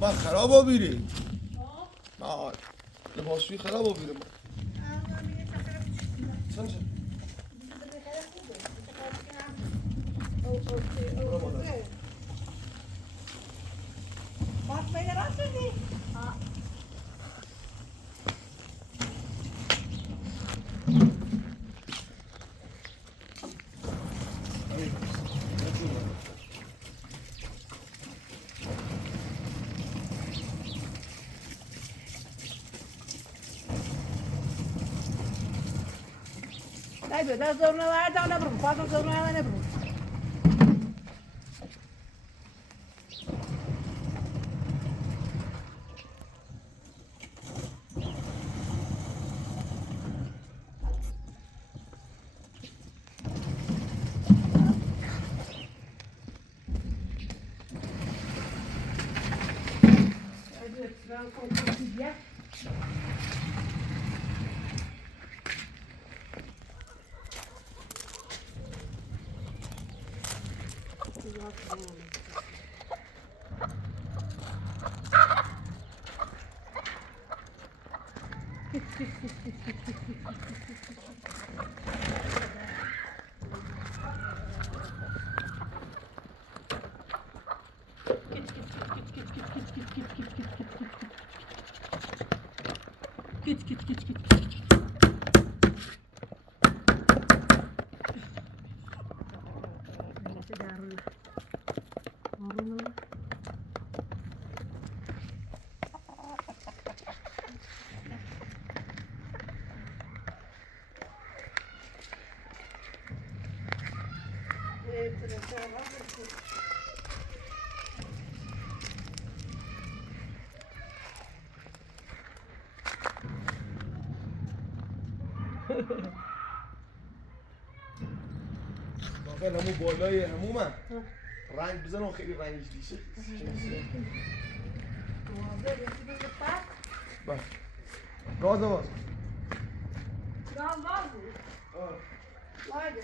من خراب ها بیری آه لباسوی خراب ها بیرم سمسه Bak beni rahatsız edin. Dai, da zoruna da ona vurun. Fazla zoruna da ne vurun? Git. باقی همون بالای همومه رنگ بزن و خیلی رنگش دیشه بله گاز باز Gaz bu. Haydi.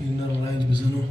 این رنگ بزنو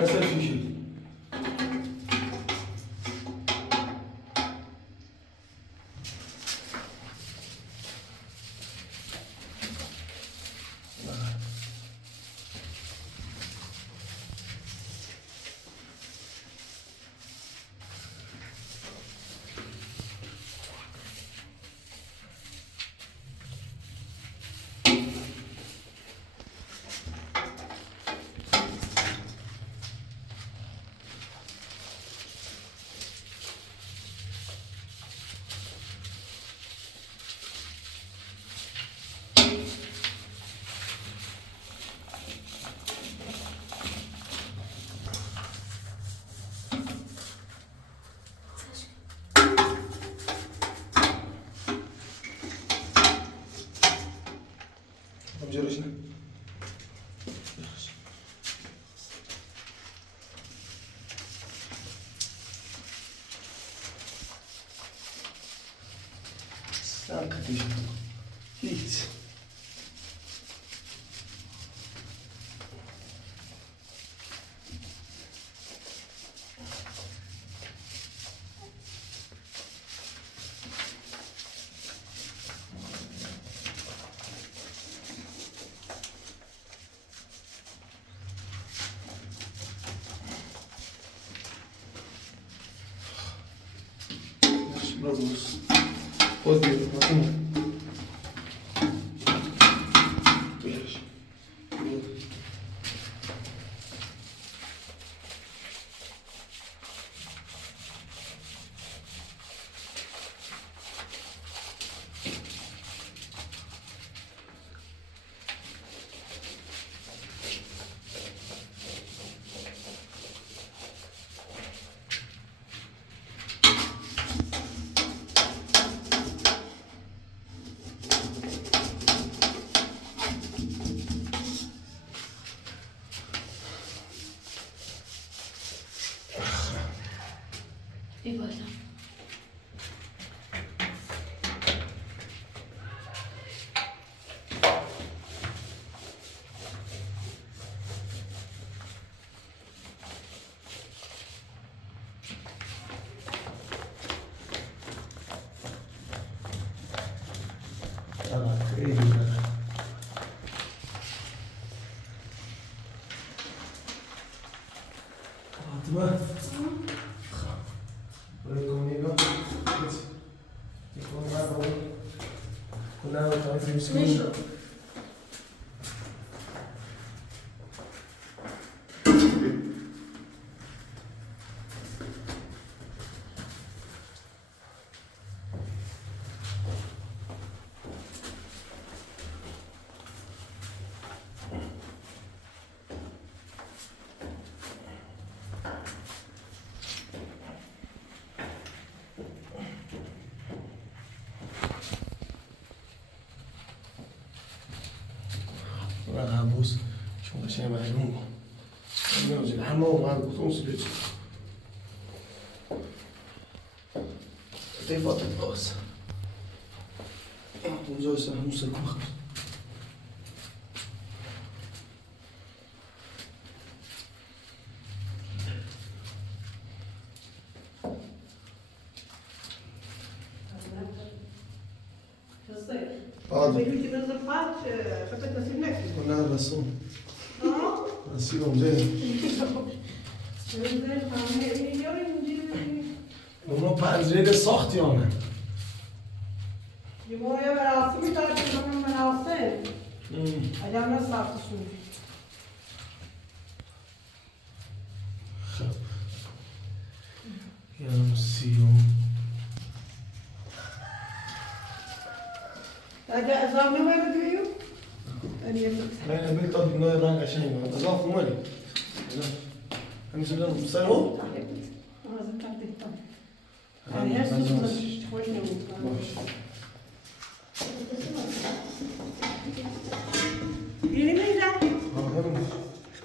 مثل شیشه. جرشنا ساقطش هيت Brazos. Pode ir, assim. Beijo. بی بالا خیلی فاطمه برای کنیگا یکون من رو کنه و تایی فیلمس کنی عبوس شو شيء معلوم نوزي الحمام مع البطون سليت تيفات الباص نزوج سهم نص المخ كنا الرسوم رسيهم زين اونا پنجره ساختی آنه یه موقع مراسمی داره که من مراسم اگر نه ساختشون خب یعنی سیوم اگه ازام نمیره دیو نه نبیل تا دنیا رنگ قشنگه اضافه اومدی همینجوری دارم سرو یعنی میزن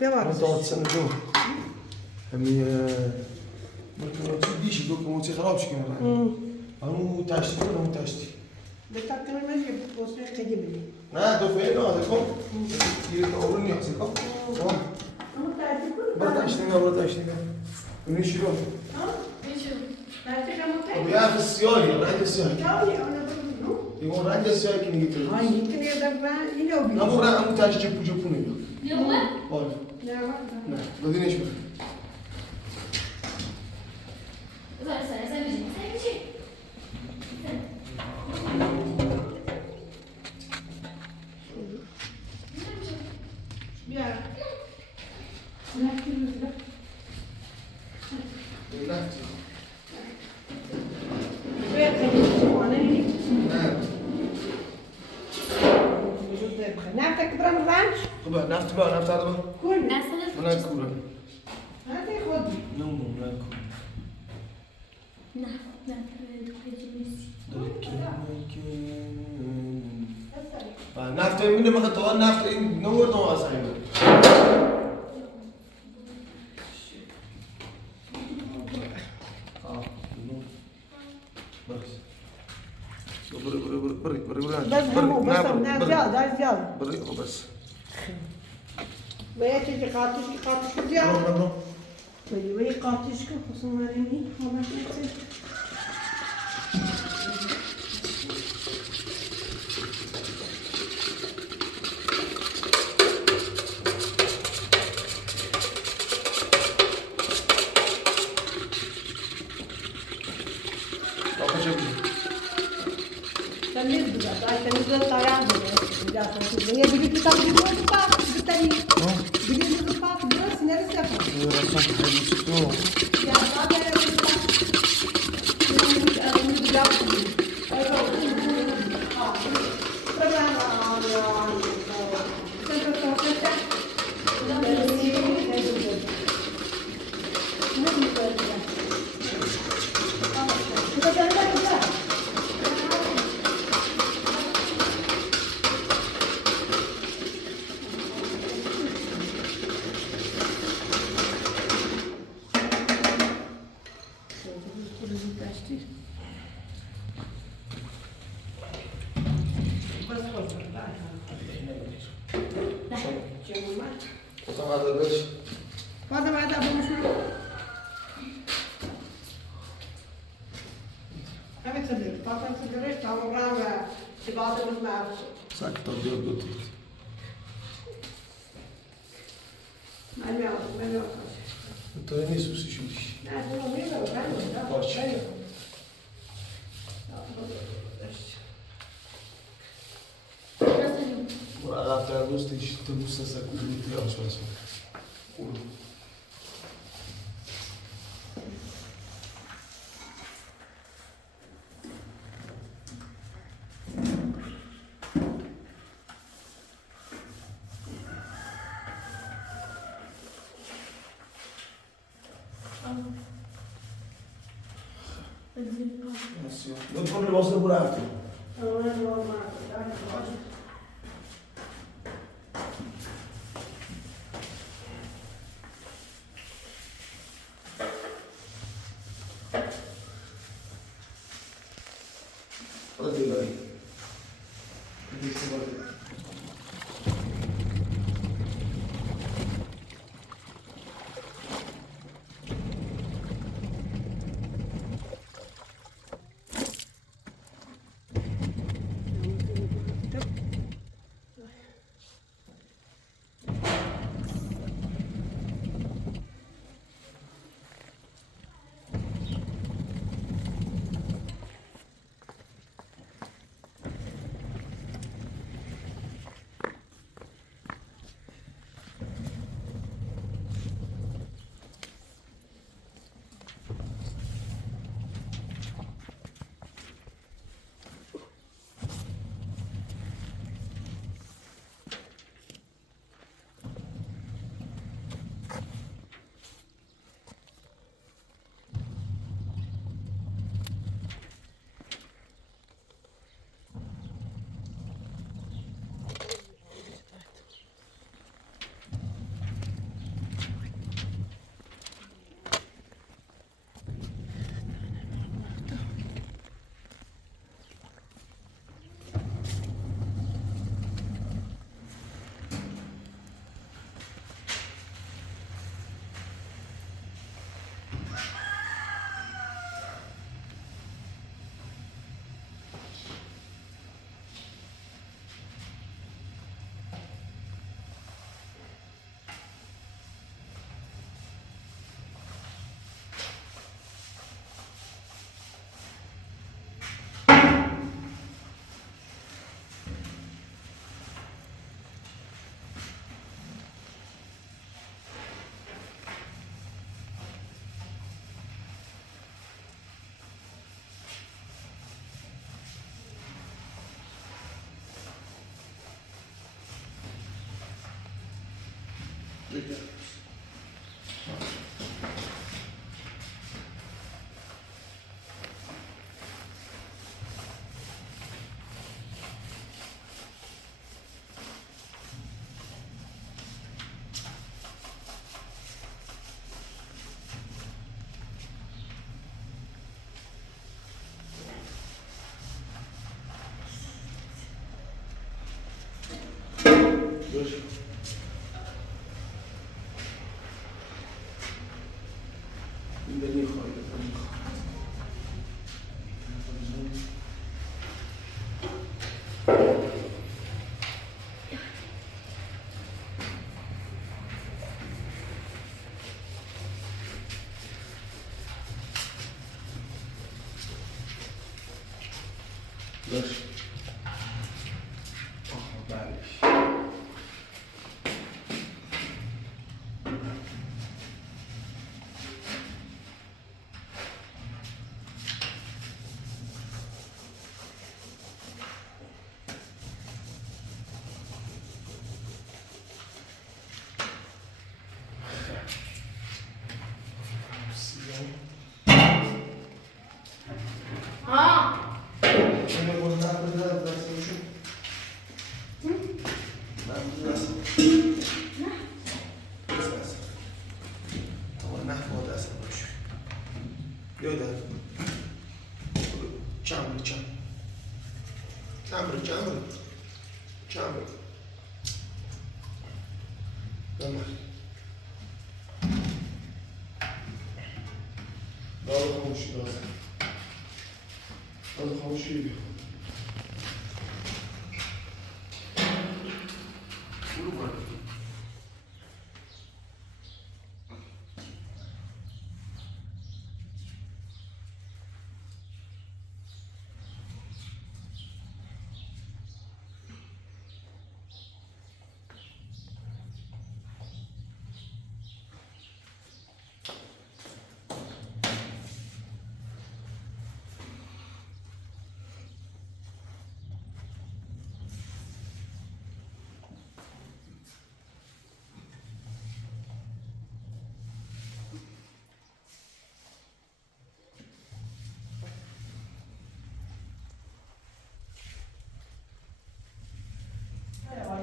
ببار تا سنه دو همی ممکن تو دیشی دو که موچی خراب شکنه همون تشتی کنه همون تشتی بتاعتي ما يجي بوصير تجيبني نه دو فعلا هذا كم يريد أقول إني أحسن كم Ama tertip mi? Burada işleme, burada işleme. Ünü şiro. Ha? Tertip ama Bu tertip. ya kısıyor ya, rangi siyah. Ya öyle bunu. Yung rangi siyah kini getirir. Ay yine de ben yine o bir. Ama buraya amu taş cepu ne yok. Yok mu? Var. Ne var? Ne? Böyle ne şu? Sen bir şey. Sen bir şey. Bir ara. Ne yapıyorsun? Böyle. Buraya kaçıyorsun. Ona ne? Ne? Nerede kıvram ranch? Coba, naftu ba, naftu ba? Kul. Nasıl? Mana kura? Hadi hadi. Não, não é kura. Naftu ini maka tahu naftu ini nomor tahu asal ini. بس هم بس نازل نازل. بس. ويا تيجي قاطش ديال. وي قاطش خصهم مريني والله شي. Apa jadi? Temiz biraz. Ay temizle dayan böyle. Biraz sonra. Niye bir iki tane bir bak. Bir tane. Bir bak. Biraz neresi yapar? Rasa kayak gitu. Ya daha böyle bir bak. Bir adamı bir yaptım. Ay bak. Problem var ya. Sen de sohbet. Potong ada guys. Pode mais dar bom churro. Evet tabii. Patlatı göre tamam bravo. Sibatımız var. Sakit ol diyor götür. Ben yok. To jest nisu si šuš. Ne, bunu bilmiyorum. Ben yok. Boş. Ben yok. Mora la ta gusti și te nu să cu tu iau să. Nu problema să burato. Não é normal. Hadi gari. Hadi sabah. Dur. Oh, bale. हाँ Şöyle bundan biraz şu. Ben biraz. Biraz. Tamam, nahvo da sen boş. Yoda. Çamur. Tamam. Daha da konuşuyor lazım. Daha da konuşuyor. Vur bana.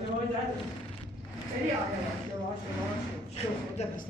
Yavaş. Seri yavaş. Yok, nefes.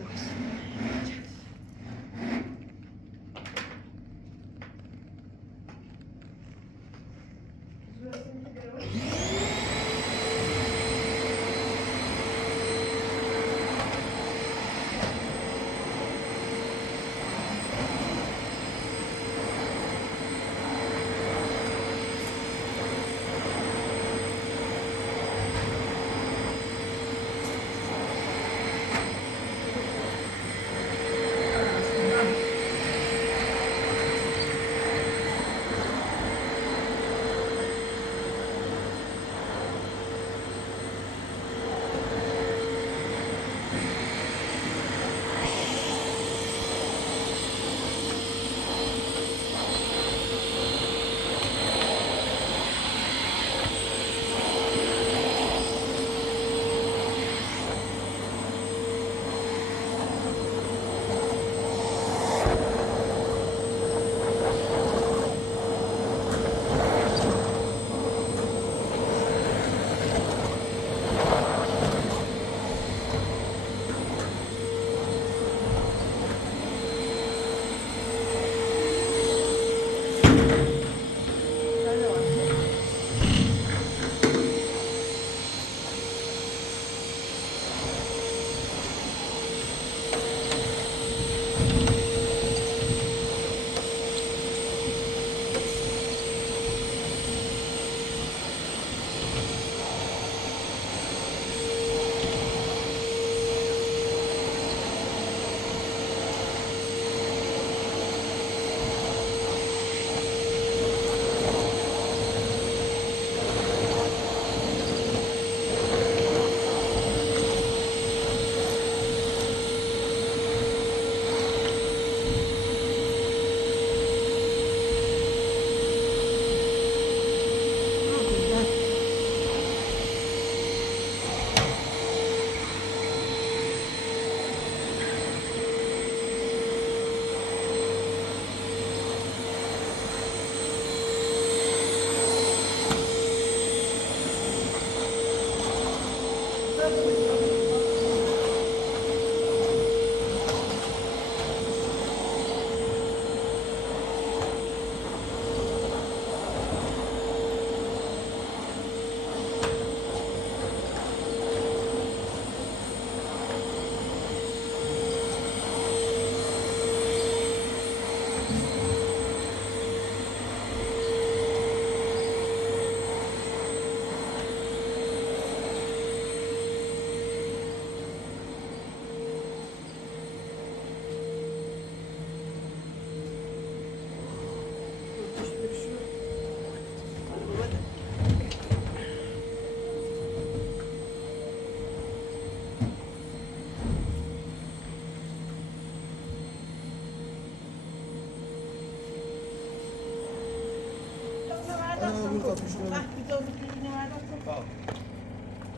bunu katmış şuna. Bak bir de onu yüzüne ver doktor. Al.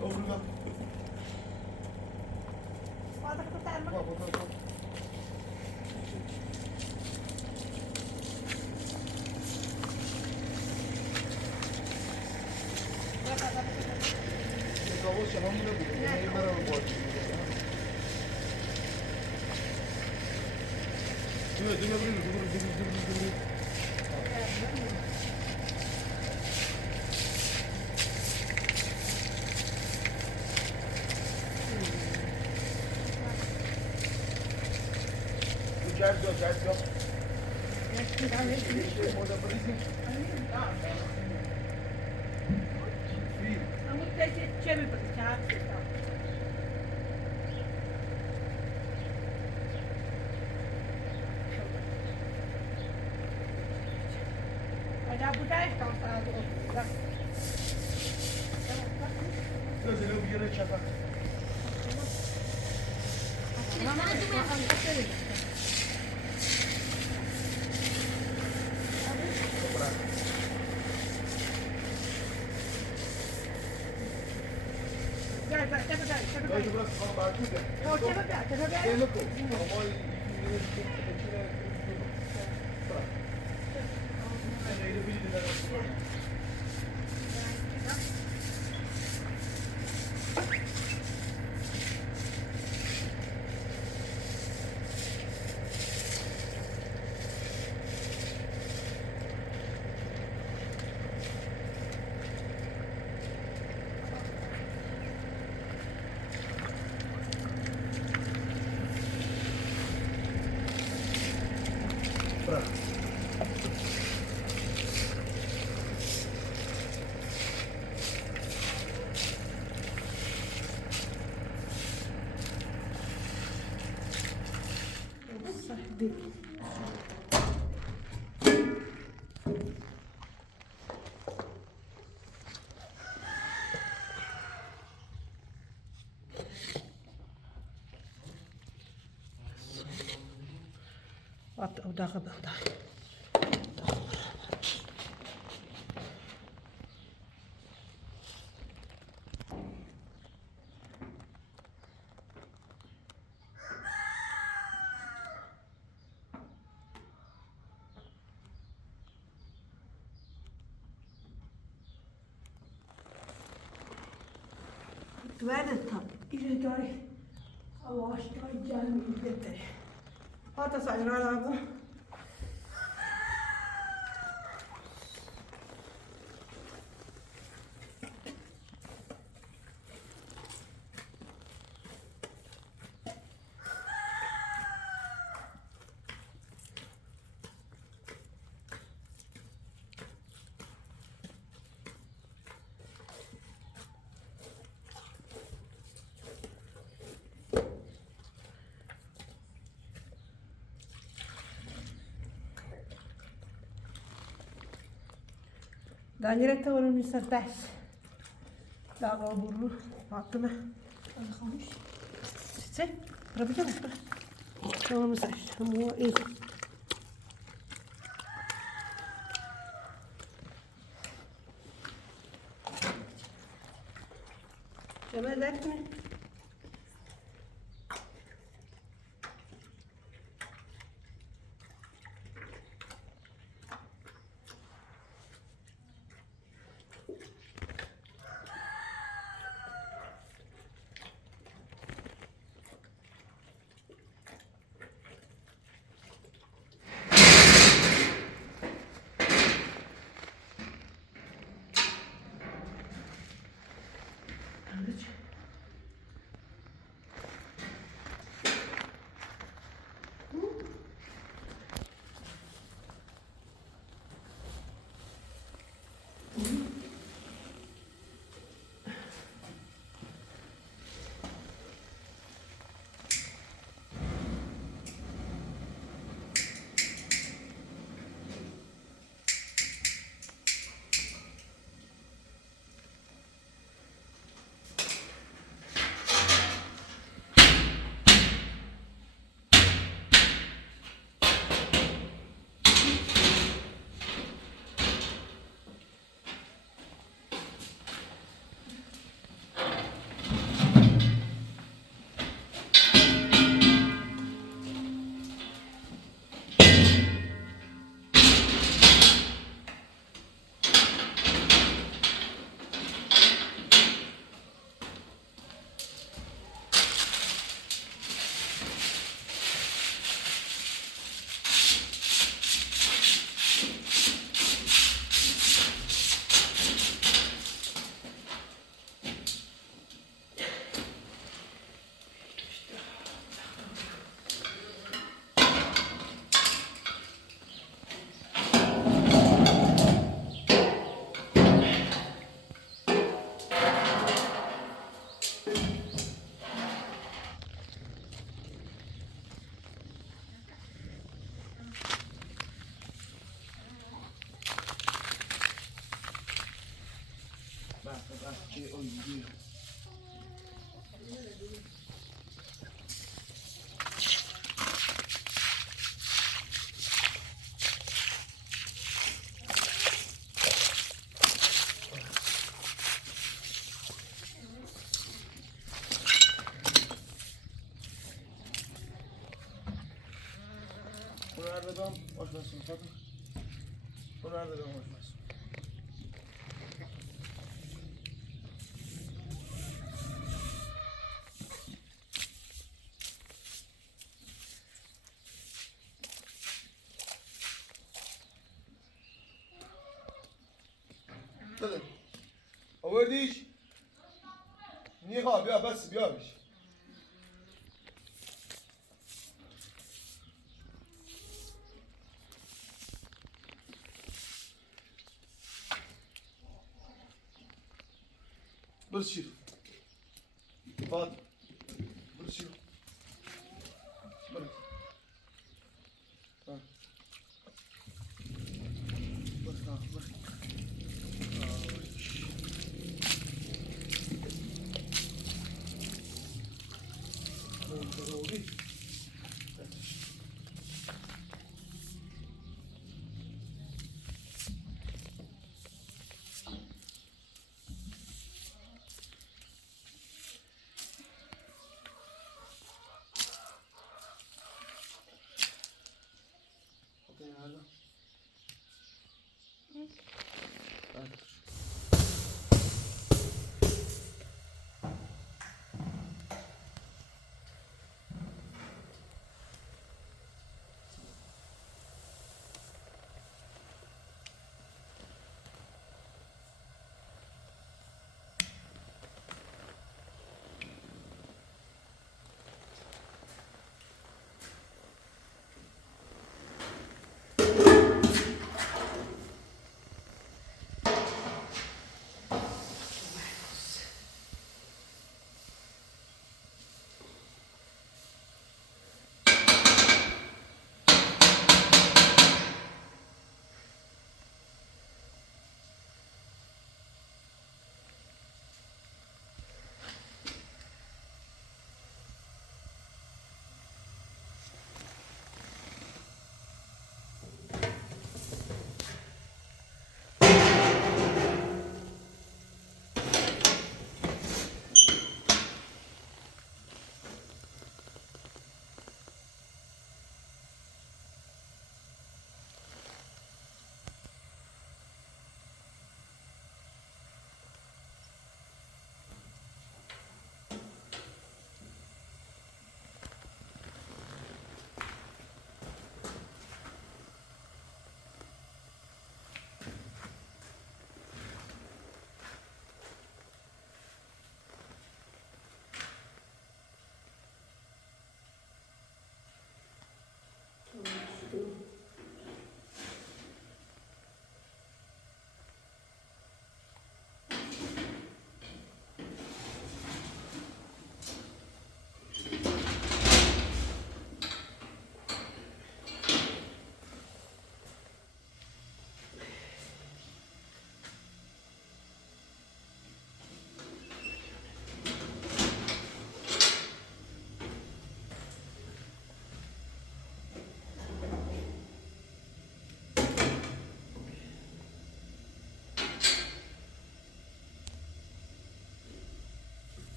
Doğru lan. Bardak tutar mı? Bak bak. Kavuşa hamur yapıyor. Neyi beraber bu açıyor. Evet, dönebiliriz. Gel. Ada budaya kau tahu. Gözüne bir yere çakar. Gel bak, cepat. Gözü bırak, bana bakıyor da. Kau cepat. Gel bak. Ama yine bırak. Neyle bildiler aslında. Bırak. Wat udah ke bawah. Verdi tam. İri dari. Avaş dari gelmiyor dedi. Hatta sayılar abi. Daniel'e onun müsaades. Daha burnu. Baktı mı? Alışmış. Sen? Bırakacak mısın? Onun müsaades. Bu iyi. Cemal derdi mi? بچه اویدی Bunu nerede ben açmasın tabii. Bu nerede ben açmasın. بده آوردیش نیه ها بیا بس بیا بیش برس شیر فاد برس شیر برس برس برس ضروري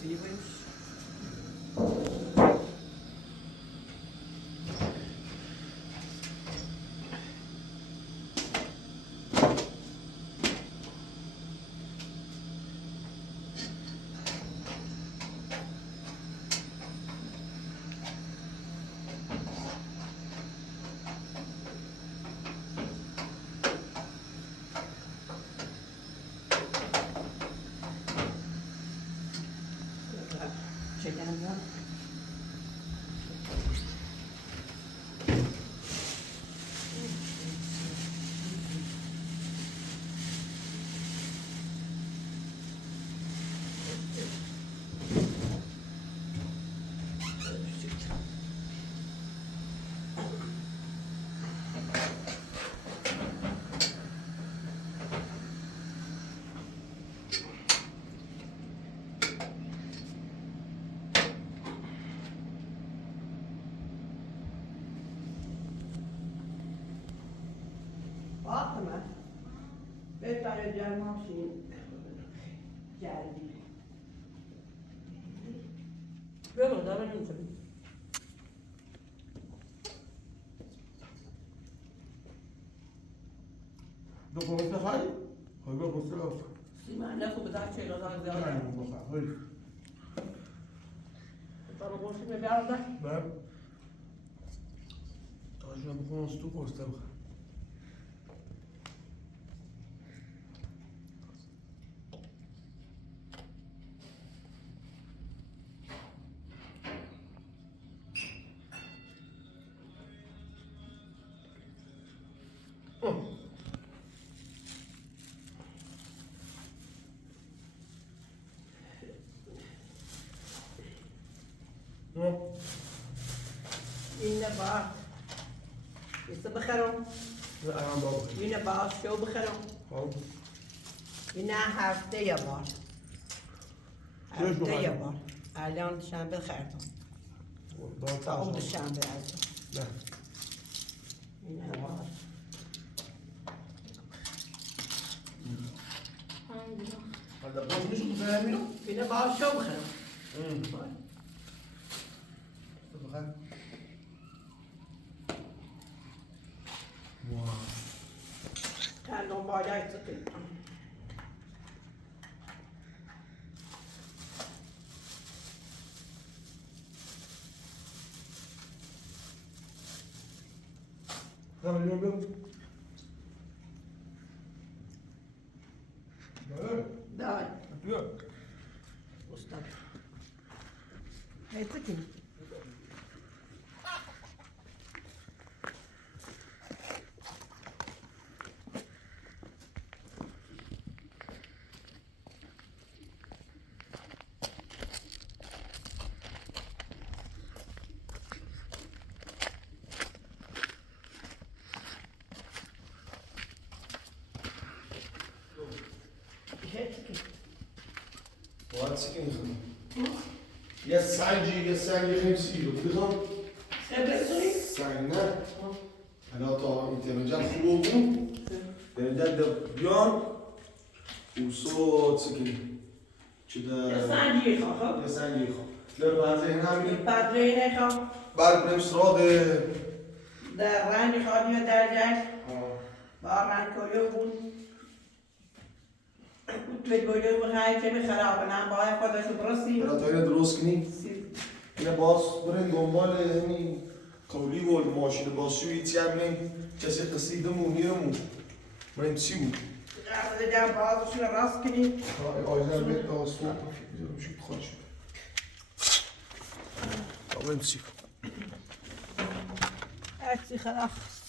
zeeuws. Çekelim ya. Fatıma, ben arayacağım şeyin geldi. Böyle da benim için. دوكومنت خالی؟ خالی با پست لاف. من نه خوب داشت چه لازم زیاد. نه مطلقا. خالی. برای گوشی می‌برده. من تاجم بخونم تو پست بخ. اینه باش. ایسته بخرم. نه الان بابا. اینه باش شو بخرم. خب. اینه هفته یا بار. هفته یا بار. الان شنبه خریدم. تا اون شنبه از. نه. اینه باش. هذا باش مش مفهمينه؟ اینه باش شو بخرم. بخير. واو. الان باید سکن. كم اليوم بيوم؟ دای. بيوم. استاد. هیچ کی. وات سكين خدمة. يا سعيجي يا سعيجي 5 كيلو بخم. سبزونی؟ سعينا. أنا طبعا أنت رجال خلوقهم. رجال بيان وصوت سكين. كذا. سنجی خواه. يا سعيجي خو. لو بعد هنا عمي. پدری نخواه. بعد بريم سراد. در رنگ خواهی و در جنگ. با رنگ کویو بود. توی گویو بخواهی که بخراب نم باید خودشو برسی. برای تو اینه درست کنی. اینه باز برین دنبال همین قولی و ماشین بازشویی هیچی هم نیم کسی قصیدمون میرمون بریم چی بود؟ قرده جمع بازشون راست کنی. آیزن بیت باز فوق بیزارم شد خواهد شد بریم چی کن اکسی خلاف.